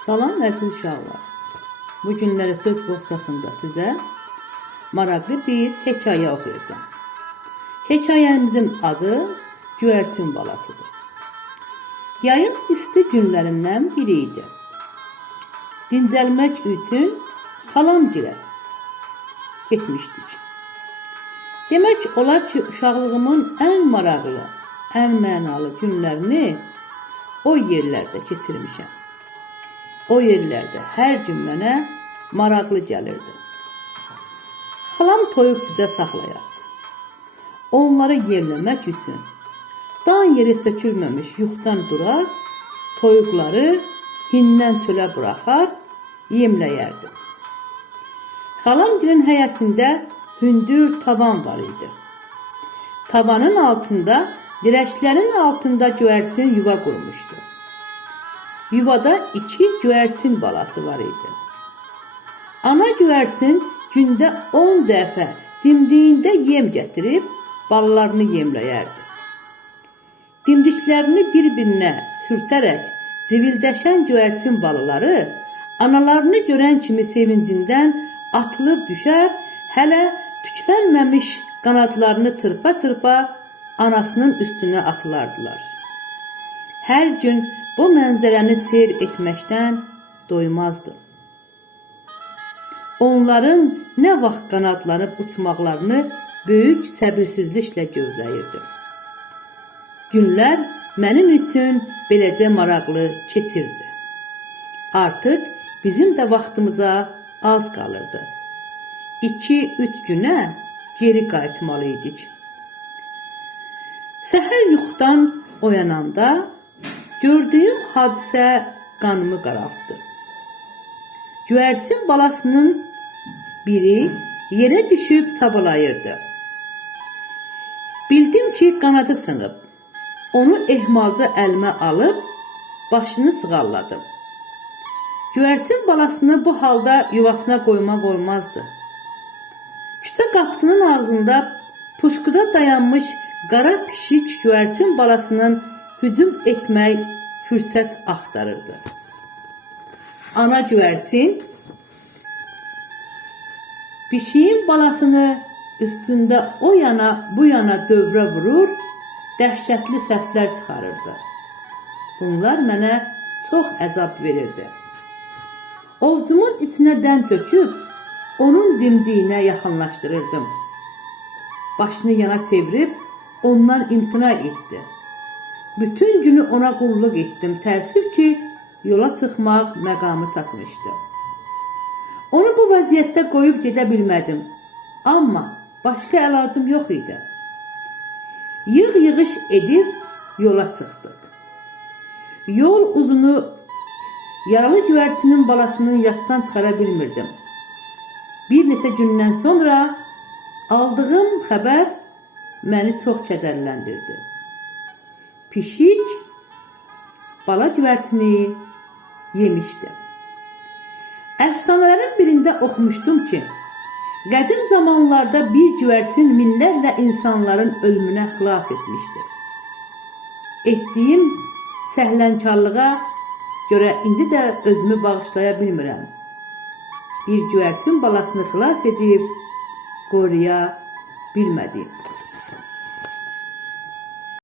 Salam əziz uşaqlar. Bu günləri söz boxçasında sizə maraqlı bir hekayə oxuyacağım. Hekayəmizin adı Göyərçin balasıdır. Yayın isti günlərindən biri idi. Dincəlmək üçün xalamgilə getmişdik. Demək olar ki, uşaqlığımın ən maraqlı, ən mənalı günlərini o yerlərdə keçirmişəm. O yerlərdə hər gün mənə maraqlı gəlirdi. Xalam toyuq cücə saxlayardı. Onları yemləmək üçün dan yeri sökülməmiş yuxdan durar, toyuqları hindən çölə buraxar, yemləyərdi. Xalamgilin həyətində hündür tavan var idi. Tavanın altında, dirəklərin altında göyərçin yuva qurmuşdu. Yuvada 2 göyərçin balası var idi. Ana göyərçin gündə 10 dəfə dimdiyində yem gətirib balalarını yemləyərdi. Dimdiklərini bir-birinə sürtərək zivildəşən göyərçin balaları analarını görən kimi sevincindən atılıb düşər, hələ tüklənməmiş qanadlarını çırpa-çırpa anasının üstünə atılardılar. Hər gün bu mənzərəni seyr etməkdən doymazdı. Onların nə vaxt qanadlanıb uçmaqlarını böyük səbirsizliklə gözləyirdim. Günlər mənim üçün beləcə maraqlı keçirdi. Artıq bizim də vaxtımıza az qalırdı. 2-3 günə geri qayıtmalı idik. Səhər yuxudan oyananda gördüyüm hadisə qanımı qaraltdı. Göyərçin balasının biri yerə düşüb çabalayırdı. Bildim ki, qanadı sınıb. Onu ehmalca əlimə alıb başını sığalladım. Göyərçin balasını bu halda yuvasına qoymaq olmazdı. Küçə qapısının ağzında puskuda dayanmış qara pişik göyərçin balasının hücum etmək fürsət axtarırdı. Ana göyərçin pişiyin balasını üstündə o yana bu yana dövrə vurur, dəhşətli səslər çıxarırdı. Bunlar mənə çox əzab verirdi. Ovcumun içinə dən töküb, onun dimdiyinə yaxınlaşdırırdım. Başını yana çevirib, ondan imtina etdi. Bütün günü ona qulluq etdim. Təəssüf ki, yola çıxmaq məqamı çatmışdı. Onu bu vəziyyətdə qoyub gedə bilmədim. Amma başqa əlacım yox idi. Yığ-yığış edib yola çıxdıq. Yol uzunu yaralı göyərçinin balasının yaddan çıxara bilmirdim. Bir neçə gündən sonra aldığım xəbər məni çox kədərləndirdi. Pişik bala göyərçini yemişdi. Əfsanələrin birində oxumuşdum ki, qədim zamanlarda bir göyərçin minlərlə insanların ölümünə xilas etmişdir. Etdiyim səhlənkarlığa görə indi də özümü bağışlaya bilmirəm. Bir göyərçin balasını xilas edib qoruya bilmədim.